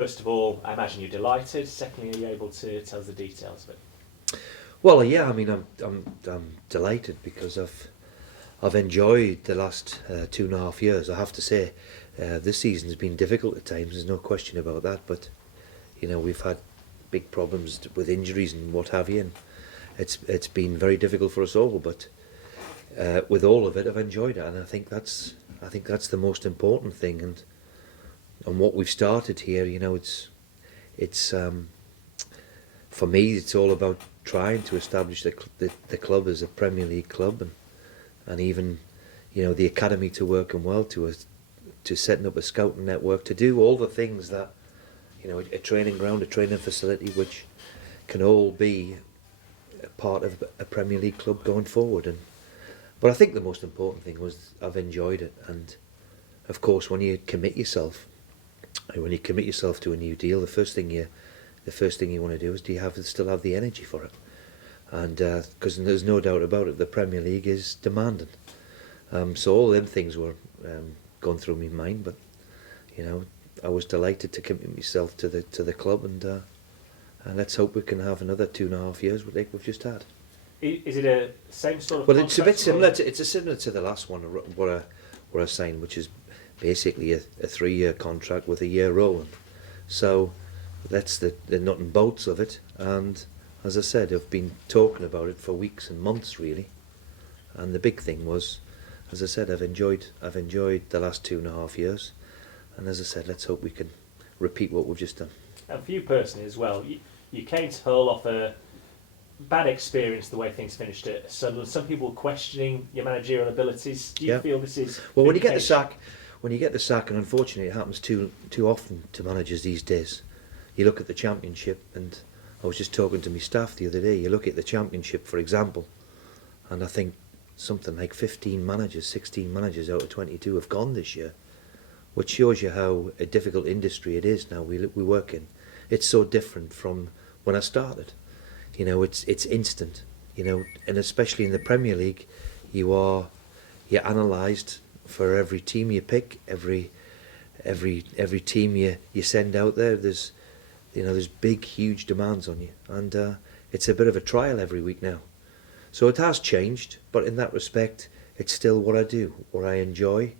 First of all, I imagine you're delighted. Secondly, are you able to tell us the details of it? Well, yeah, I mean, I'm delighted because I've enjoyed the last 2.5 years. I have to say, this season's been difficult at times. There's no question about that. But we've had big problems with injuries and what have you, and it's been very difficult for us all. But with all of it, I've enjoyed it, and I think that's the most important thing. And what we've started here, it's for me, it's all about trying to establish the club as a Premier League club, and even the academy to working well to setting up a scouting network, to do all the things that a training ground, a training facility, which can all be a part of a Premier League club going forward. But I think the most important thing was I've enjoyed it, and of course when you commit yourself to a new deal, the first thing you want to do is, do you still have the energy for it? And because there's no doubt about it, the Premier League is demanding. So all them things were going through my mind, but I was delighted to commit myself to the club, and let's hope we can have another 2.5 years like we've just had. Is it a same sort of? Well, it's a bit similar. Similar to the last one what I signed, which is basically a 3-year contract with a year rolling. So that's the nut and bolts of it. And as I said, I've been talking about it for weeks and months, really. And the big thing was, as I said, I've enjoyed the last 2.5 years. And as I said, let's hope we can repeat what we've just done. And for you personally as well, you came to Hull off a bad experience, the way things finished at Sunderland. Some people questioning your managerial abilities. Do you feel this is... Well, when you get the sack, and unfortunately it happens too often to managers these days, you look at the Championship, and I was just talking to my staff the other day, you look at the Championship, for example, and I think something like 16 managers out of 22 have gone this year, which shows you how a difficult industry it is now we work in. It's so different from when I started. It's instant, and especially in the Premier League, you're analysed for every team you pick, every team you send out there. There's big, huge demands on you, and it's a bit of a trial every week now. So it has changed, but in that respect, it's still what I do, what I enjoy.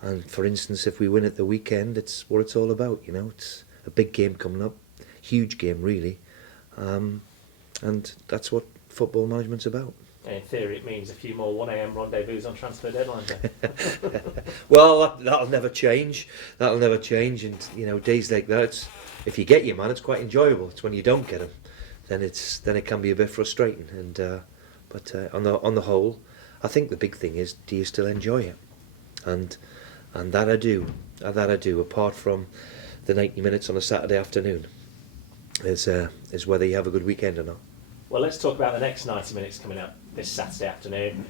And for instance, if we win at the weekend, it's what it's all about. It's a big game coming up, huge game really, and that's what football management's about. In theory, it means a few more 1 a.m. rendezvous on transfer deadline day. Well, that'll never change. And days like that, if you get your man, it's quite enjoyable. It's when you don't get him, then it can be a bit frustrating. But on the whole, I think the big thing is, do you still enjoy it? And that I do. Apart from the 90 minutes on a Saturday afternoon, is whether you have a good weekend or not. Well, let's talk about the next 90 minutes coming up this Saturday afternoon.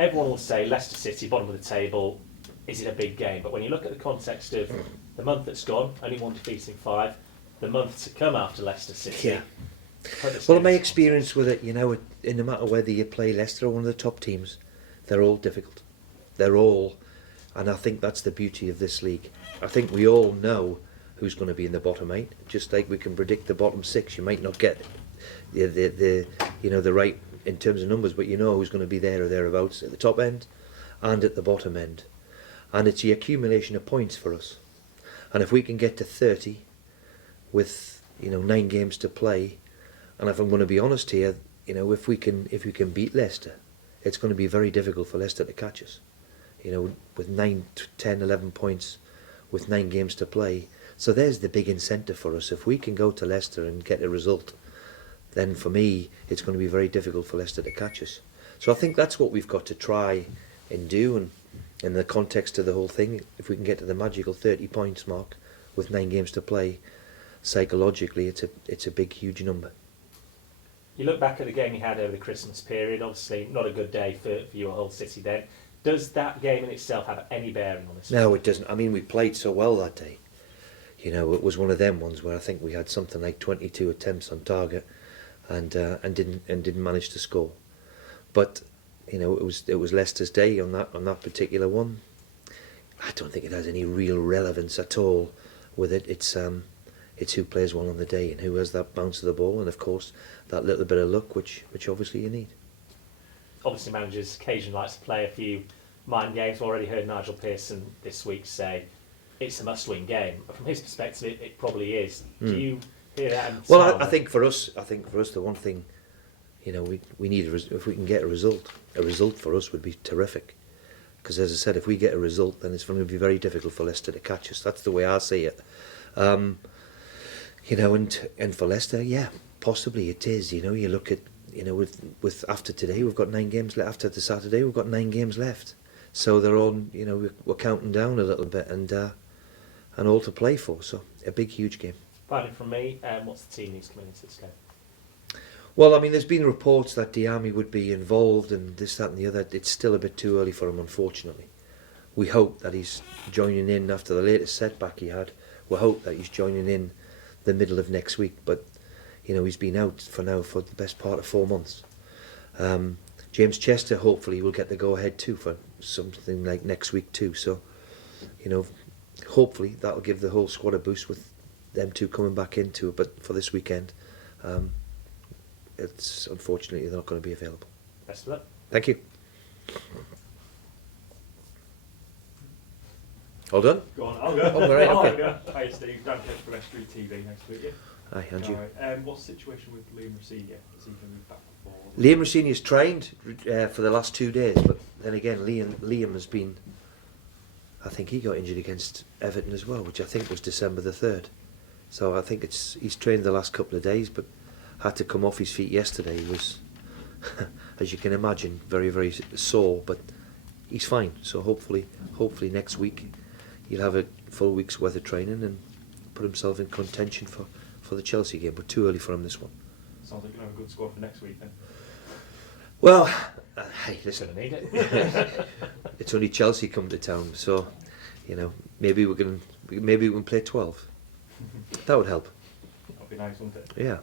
Everyone will say Leicester City, bottom of the table. Is it a big game? But when you look at the context of the month that's gone, only 1 defeat in 5, the month to come after Leicester City. Yeah. Well, my experience with it, no matter whether you play Leicester or one of the top teams, they're all difficult. And I think that's the beauty of this league. I think we all know who's going to be in the bottom 8, just like we can predict the bottom 6. You might not get the right in terms of numbers, but you know who's going to be there or thereabouts at the top end and at the bottom end. And it's the accumulation of points for us. And if we can get to 30 with 9 games to play, and if I'm going to be honest here, if we can beat Leicester, it's going to be very difficult for Leicester to catch us. With 9, 10, 11 points with 9 games to play. So there's the big incentive for us. If we can go to Leicester and get a result, then for me, it's going to be very difficult for Leicester to catch us. So I think that's what we've got to try and do, and in the context of the whole thing, if we can get to the magical 30 points mark with 9 games to play, psychologically it's a big, huge number. You look back at the game you had over the Christmas period, obviously not a good day for your Hull City then. Does that game in itself have any bearing on this? No, it doesn't. I mean, we played so well that day. It was one of them ones where I think we had something like 22 attempts on target, and didn't manage to score. But it was Leicester's day on that particular one. I don't think it has any real relevance at all with it. It's who plays well on the day and who has that bounce of the ball, and of course that little bit of luck, which obviously you need. Obviously, managers occasionally like to play a few mind games. We've already heard Nigel Pearson this week say it's a must-win game. But from his perspective, it probably is. Do you hear that? And Well, I think for us, the one thing, we need if we can get a result for us would be terrific. Because as I said, if we get a result, then it's going to be very difficult for Leicester to catch us. That's the way I see it. And for Leicester, yeah, possibly it is. You look at, with after today, we've got 9 games left. After the Saturday, we've got 9 games left. So they're all, we're counting down a little bit, and all to play for. So a big, huge game. Finally, from me, what's the team needs coming into this game? Well, I mean, there's been reports that Diami would be involved and this, that and the other. It's still a bit too early for him, unfortunately. We hope that he's joining in after the latest setback he had. We hope that he's joining in the middle of next week. But, he's been out for the best part of 4 months. James Chester, hopefully, will get the go-ahead too for something like next week too. So, hopefully that'll give the whole squad a boost with them two coming back into it. But for this weekend, it's unfortunately they're not going to be available. Best of luck. Thank you. All done? Go on, I'll go. Oh, right, okay. Hi Steve, Dan Kent from S3 TV, nice to meet you. Aye, and you. Alright, what's the situation with Liam Rossignol? Is he going to be back for? Liam Rossignol's trained for the last 2 days, but then again, Liam has been. I think he got injured against Everton as well, which I think was December the 3rd. So I think he's trained the last couple of days, but had to come off his feet yesterday. He was, as you can imagine, very, very sore, but he's fine. So hopefully next week he'll have a full week's worth of training and put himself in contention for the Chelsea game. But too early for him this one. Sounds like you're going to have a good squad for next week then. Well, hey, listen, Gonna need it. it's only Chelsea come to town, so maybe we can play 12. That would help. That'd be nice, wouldn't it? Yeah.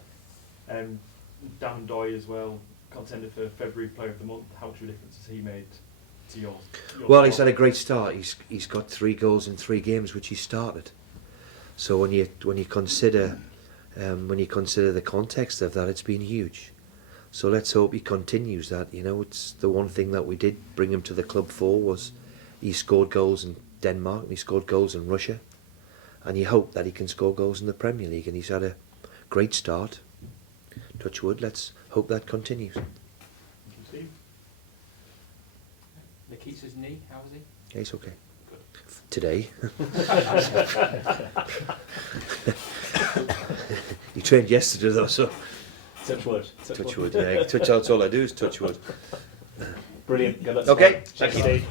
Dan Doy as well, contender for February Player of the Month. How much of a difference has he made to yours? Well, he's had a great start. He's got 3 goals in 3 games, which he started. So when you consider the context of that, it's been huge. So let's hope he continues that. It's the one thing that we did bring him to the club for was he scored goals in Denmark and he scored goals in Russia, and you hope that he can score goals in the Premier League. And he's had a great start. Touch wood. Let's hope that continues. Thank you, Steve. Nikita's knee, how is he? Yeah, he's okay. Today. He trained yesterday though, so Touch wood. touch wood. Yeah, that's all I do is touch wood. Brilliant. Good luck. Okay, Thank thank you. you.